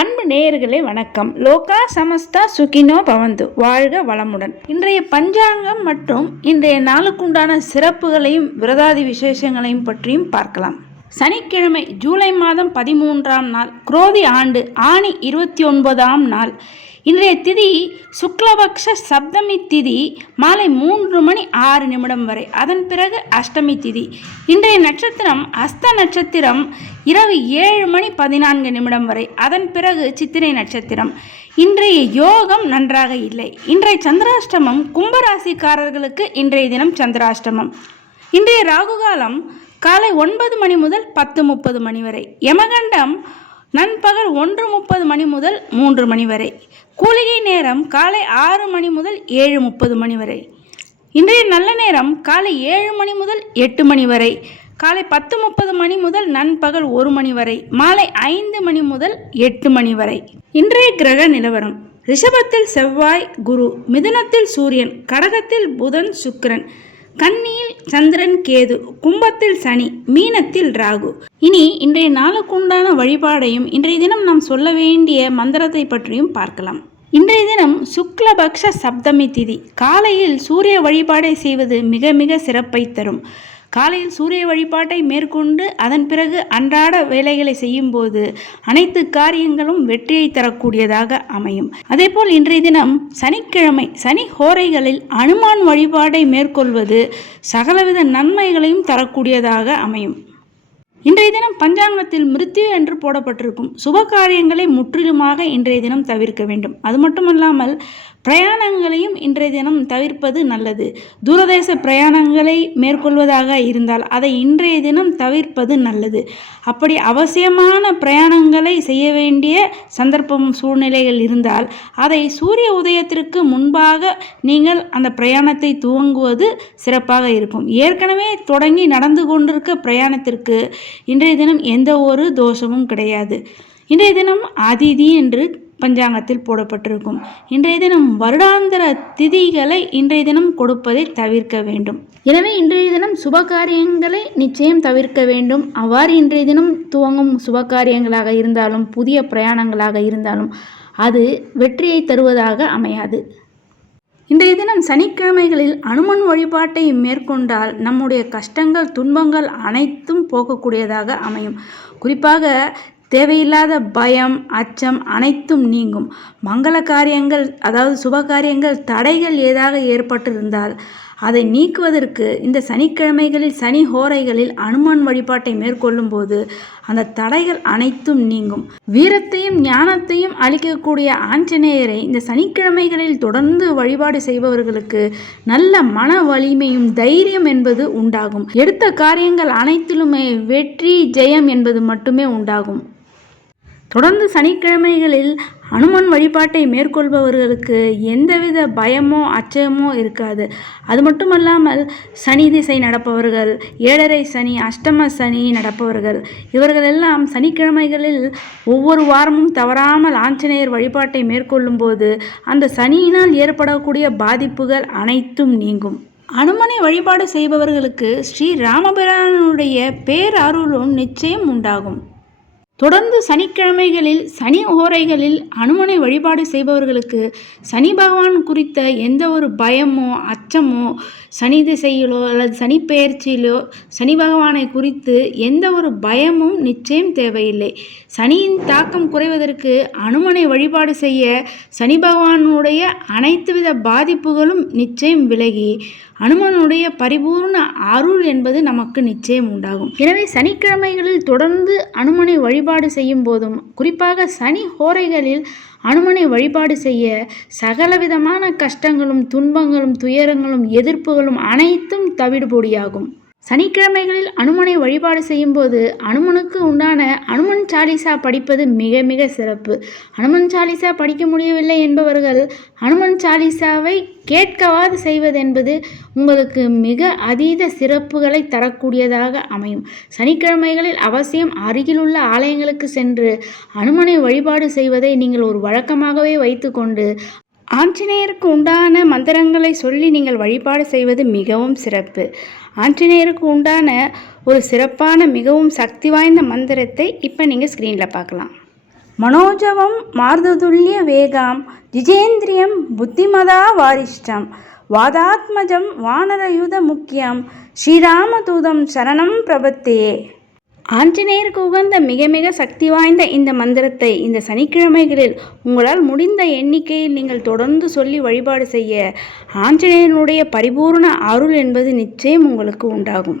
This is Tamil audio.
அன்பு நேயர்களே வணக்கம். லோகா சமஸ்தா சுகினோ பவந்து. வாழ்க வளமுடன். இன்றைய பஞ்சாங்கம் மற்றும் இன்றைய நாளுக்குண்டான சிறப்புகளையும் விரதாதி விசேஷங்களையும் பற்றியும் பார்க்கலாம். சனிக்கிழமை ஜூலை மாதம் பதிமூன்றாம் நாள் குரோதி ஆண்டு ஆணி இருபத்தி ஒன்பதாம் நாள். இன்றைய திதி சுக்லபக்ஷ சப்தமி திதி மாலை மூன்று மணி ஆறு நிமிடம் வரை. அதன் பிறகு அஷ்டமி திதி. இன்றைய நட்சத்திரம் அஸ்த நட்சத்திரம் இரவு ஏழு மணி பதினான்கு நிமிடம் வரை. அதன் பிறகு சித்திரை நட்சத்திரம். இன்றைய யோகம் நன்றாக இல்லை. இன்றைய சந்திராஷ்டமம் கும்பராசிக்காரர்களுக்கு இன்றைய தினம் சந்திராஷ்டமம். இன்றைய ராகுகாலம் காலை ஒன்பது மணி முதல் பத்து முப்பது மணி வரை. யமகண்டம் நண்பகல் ஒன்று முப்பது மணி முதல் மூன்று மணி வரை. கூலிகை நேரம் காலை ஆறு மணி முதல் ஏழு முப்பது மணி வரை. இன்றைய நல்ல நேரம் காலை ஏழு மணி முதல் எட்டு மணி வரை. காலை பத்து முப்பது மணி முதல் நண்பகல் ஒரு மணி வரை. மாலை ஐந்து மணி முதல் எட்டு மணி வரை. இன்றைய கிரக நிலவரம். ரிஷபத்தில் செவ்வாய் குரு மிதுனத்தில் சூரியன் கடகத்தில் புதன் சுக்கிரன். கன்னியில் சந்திரன் கேது கும்பத்தில் சனி மீனத்தில் ராகு. இனி இன்றைய நாளுக்குண்டான வழிபாடையும் இன்றைய தினம் நாம் சொல்ல வேண்டிய மந்திரத்தை பற்றியும் பார்க்கலாம். இன்றைய தினம் சுக்லபக்ஷ சப்தமி திதி. காலையில் சூரிய வழிபாடை செய்வது மிக மிக சிறப்பை தரும். காலையில் சூரிய வழிபாட்டை மேற்கொண்டு அதன் பிறகு அன்றாட வேலைகளை செய்யும்போது அனைத்து காரியங்களும் வெற்றியை தரக்கூடியதாக அமையும். அதேபோல் இன்றைய தினம் சனிக்கிழமை சனி ஹோரைகளில் அனுமான் வழிபாடை மேற்கொள்வது சகலவித நன்மைகளையும் தரக்கூடியதாக அமையும். இன்றைய தினம் பஞ்சாங்கத்தில் மிருத்யு என்று போடப்பட்டிருக்கும். சுப காரியங்களை முற்றிலுமாக இன்றைய தினம் தவிர்க்க வேண்டும். அது மட்டுமல்லாமல் பிரயாணங்களையும் இன்றைய தினம் தவிர்ப்பது நல்லது. தூரதேச பிரயாணங்களை மேற்கொள்வதாக இருந்தால் அதை இன்றைய தினம் தவிர்ப்பது நல்லது. அப்படி அவசியமான பிரயாணங்களை செய்ய வேண்டிய சந்தர்ப்பம் சூழ்நிலைகள் இருந்தால் அதை சூரிய உதயத்திற்கு முன்பாக நீங்கள் அந்த பிரயாணத்தை துவங்குவது சிறப்பாக இருக்கும். ஏற்கனவே தொடங்கி நடந்து கொண்டிருக்க பிரயாணத்திற்கு இன்றைய தினம் எந்த ஒரு தோஷமும் கிடையாது. இன்றைய தினம் அதிதி என்று பஞ்சாங்கத்தில் போடப்பட்டிருக்கும். இன்றைய தினம் வருடாந்திர திதிகளை இன்றைய தினம் கொடுப்பதை தவிர்க்க வேண்டும். எனவே இன்றைய தினம் சுப காரியங்களை நிச்சயம் தவிர்க்க வேண்டும். அவ்வாறு இன்றைய தினம் துவங்கும் சுப காரியங்களாக இருந்தாலும் புதிய பிரயாணங்களாக இருந்தாலும் அது வெற்றியை தருவதாக அமையாது. இன்றைய தினம் சனிக்கிழமைகளில் அனுமன் வழிபாட்டை மேற்கொண்டால் நம்முடைய கஷ்டங்கள் துன்பங்கள் அனைத்தும் போகக்கூடியதாக அமையும். குறிப்பாக தேவையில்லாத பயம் அச்சம் அனைத்தும் நீங்கும். மங்கள காரியங்கள் அதாவது சுப காரியங்கள் தடைகள் ஏதாக ஏற்பட்டிருந்தால் அதை நீக்குவதற்கு இந்த சனிக்கிழமைகளில் சனி ஹோரைகளில் அனுமான் வழிபாட்டை மேற்கொள்ளும் போது அந்த தடைகள் அனைத்தும் நீங்கும். வீரத்தையும் ஞானத்தையும் அளிக்கக்கூடிய ஆஞ்சநேயரை இந்த சனிக்கிழமைகளில் தொடர்ந்து வழிபாடு செய்பவர்களுக்கு நல்ல மன வலிமையும் தைரியம் என்பது உண்டாகும். எடுத்த காரியங்கள் அனைத்திலுமே வெற்றி ஜெயம் என்பது மட்டுமே உண்டாகும். தொடர்ந்து சனிக்கிழமைகளில் அனுமன் வழிபாட்டை மேற்கொள்பவர்களுக்கு எந்தவித பயமோ அச்சமோ இருக்காது. அது மட்டுமல்லாமல் சனி திசை நடப்பவர்கள் ஏழரை சனி அஷ்டம சனி நடப்பவர்கள் இவர்களெல்லாம் சனிக்கிழமைகளில் ஒவ்வொரு வாரமும் தவறாமல் ஆஞ்சநேயர் வழிபாட்டை மேற்கொள்ளும் போது அந்த சனியினால் ஏற்படக்கூடிய பாதிப்புகள் அனைத்தும் நீங்கும். அனுமனை வழிபாடு செய்பவர்களுக்கு ஸ்ரீ ராமபிரானுடைய பேரருளும் நிச்சயம் உண்டாகும். தொடர்ந்து சனிக்கிழமைகளில் சனி ஓரைகளில் அனுமனை வழிபாடு செய்பவர்களுக்கு சனி பகவான் குறித்த எந்த ஒரு பயமோ அச்சமோ சனி திசையிலோ அல்லது சனி பெயர்ச்சியிலோ சனி பகவானை குறித்து எந்த ஒரு பயமும் நிச்சயம் தேவையில்லை. சனியின் தாக்கம் குறைவதற்கு அனுமனை வழிபாடு செய்ய சனி பகவானுடைய அனைத்து வித பாதிப்புகளும் நிச்சயம் விலகி அனுமனுடைய பரிபூர்ண அருள் என்பது நமக்கு நிச்சயம் உண்டாகும். எனவே சனிக்கிழமைகளில் தொடர்ந்து அனுமனை வழிபாடு செய்யும் போதும் குறிப்பாக சனி ஹோரைகளில் அனுமனை வழிபாடு செய்ய சகலவிதமான கஷ்டங்களும் துன்பங்களும் துயரங்களும் எதிர்ப்புகளும் அனைத்தும் தவிடுபொடியாகும். சனிக்கிழமைகளில் அனுமனை வழிபாடு செய்யும்போது அனுமனுக்கு உண்டான அனுமன் சாலிசா படிப்பது மிக மிக சிறப்பு. அனுமன் சாலிசா படிக்க முடியவில்லை என்பவர்கள் அனுமன் சாலிசாவை கேட்கவாது செய்வது என்பது உங்களுக்கு மிக அதீத சிறப்புகளை தரக்கூடியதாக அமையும். சனிக்கிழமைகளில் அவசியம் அருகிலுள்ள ஆலயங்களுக்கு சென்று அனுமனை வழிபாடு செய்வதை நீங்கள் ஒரு வழக்கமாகவே வைத்துக்கொண்டு ஆஞ்சநேயருக்கு உண்டான மந்திரங்களை சொல்லி நீங்கள் வழிபாடு செய்வது மிகவும் சிறப்பு. ஆஞ்சநேயருக்கு உண்டான ஒரு சிறப்பான மிகவும் சக்தி வாய்ந்த மந்திரத்தை இப்போ நீங்கள் ஸ்க்ரீனில் பார்க்கலாம். மனோஜவம் மார்ததுல்ய வேகாம் ஜிஜேந்திரியம் புத்திமதா வாரிஷ்டம் வாதாத்மஜம் வானரயுத முக்கியம் ஸ்ரீராமதூதம் சரணம் பிரபத்தே. ஆஞ்சநேயருக்கு உகந்த மிக மிக சக்தி வாய்ந்த இந்த மந்திரத்தை இந்த சனிக்கிழமைகளில் உங்களால் முடிந்த எண்ணிக்கையில் நீங்கள் தொடர்ந்து சொல்லி வழிபாடு செய்ய ஆஞ்சநேயனுடைய பரிபூர்ண அருள் என்பது நிச்சயம் உங்களுக்கு உண்டாகும்.